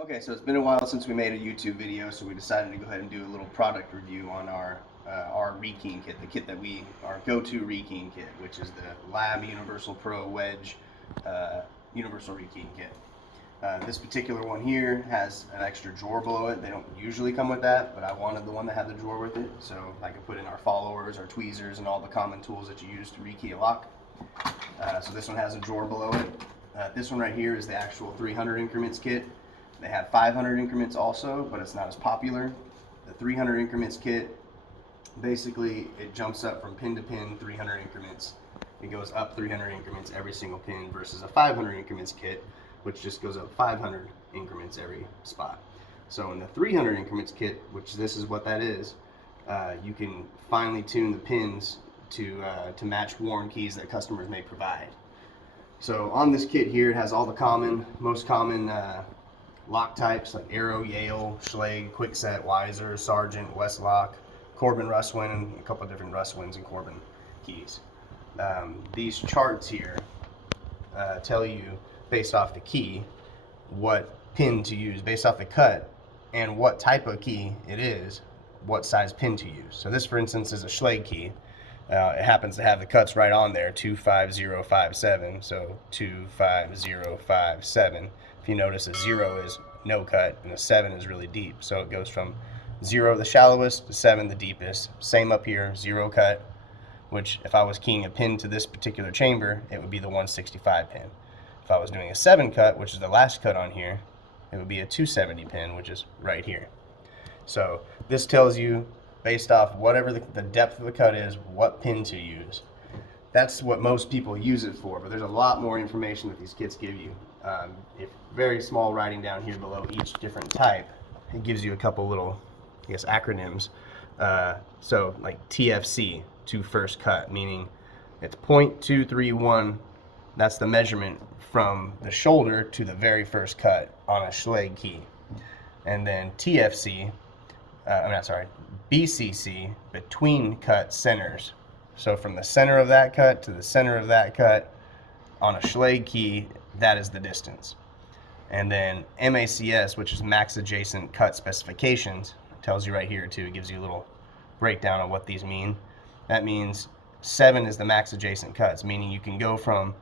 Okay, so it's been a while since we made a YouTube video, so we decided to go ahead and do a little product review on our rekeying kit, the kit that our go-to rekeying kit, which is the Lab Universal Pro Wedge Universal Rekeying Kit. This particular one here has an extra drawer below it. They don't usually come with that, but I wanted the one that had the drawer with it, so I could put in our followers, our tweezers, and all the common tools that you use to rekey a lock. So this one has a drawer below it. This one right here is the actual 300 increments kit. They have 500 increments also, but it's not as popular. The 300 increments kit, basically it jumps up from pin to pin 300 increments. It goes up 300 increments every single pin versus a 500 increments kit, which just goes up 500 increments every spot. So in the 300 increments kit, which this is what that is, you can finely tune the pins to match worn keys that customers may provide. So on this kit here, it has all the most common lock types like Arrow, Yale, Schlage, Kwikset, Weiser, Sargent, Westlock, Corbin Russwin, and a couple of different Russwins and Corbin keys. These charts here tell you, based off the key, what pin to use, based off the cut, and what type of key it is, what size pin to use. So this, for instance, is a Schlage key. It happens to have the cuts right on there, 25057, so 25057. If you notice, a 0 is no cut and a 7 is really deep. So it goes from 0 the shallowest to 7 the deepest. Same up here, 0 cut, which if I was keying a pin to this particular chamber, it would be the 165 pin. If I was doing a 7 cut, which is the last cut on here, it would be a 270 pin, which is right here. So this tells you, based off whatever the depth of the cut is, what pin to use. That's what most people use it for, but there's a lot more information that these kits give you. If very small writing down here below each different type, it gives you a couple little, I guess, acronyms. So like TFC, to first cut, meaning it's 0.231. That's the measurement from the shoulder to the very first cut on a Schlage key. And then TFC, BCC, between cut centers. So from the center of that cut to the center of that cut on a Schlage key, that is the distance. And then MACS, which is max adjacent cut specifications, tells you right here too. It gives you a little breakdown of what these mean. That means 7 is the max adjacent cuts, meaning you can go from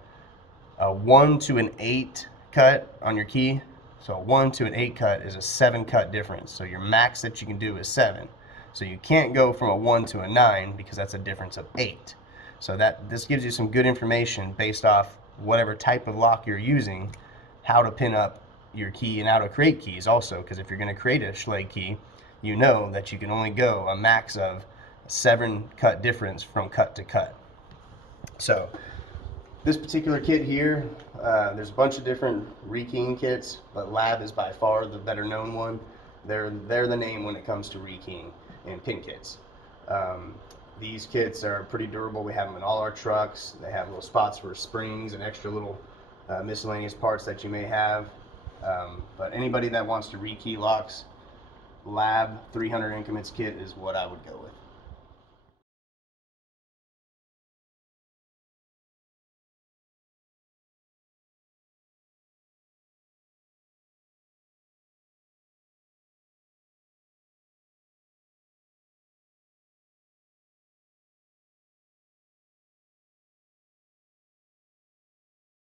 a 1 to an 8 cut on your key. So a 1 to an 8 cut is a 7 cut difference. So your max that you can do is 7. So you can't go from a 1 to a 9 because that's a difference of 8. So this gives you some good information based off whatever type of lock you're using, how to pin up your key and how to create keys also, because if you're going to create a Schlage key, you know that you can only go a max of 7 cut difference from cut to cut. So this particular kit here, there's a bunch of different rekeying kits, but Lab is by far the better known one. They're the name when it comes to rekeying and pin kits. These kits are pretty durable. We have them in all our trucks. They have little spots for springs and extra little miscellaneous parts that you may have. But anybody that wants to rekey locks, Lab 300 increments kit is what I would go with.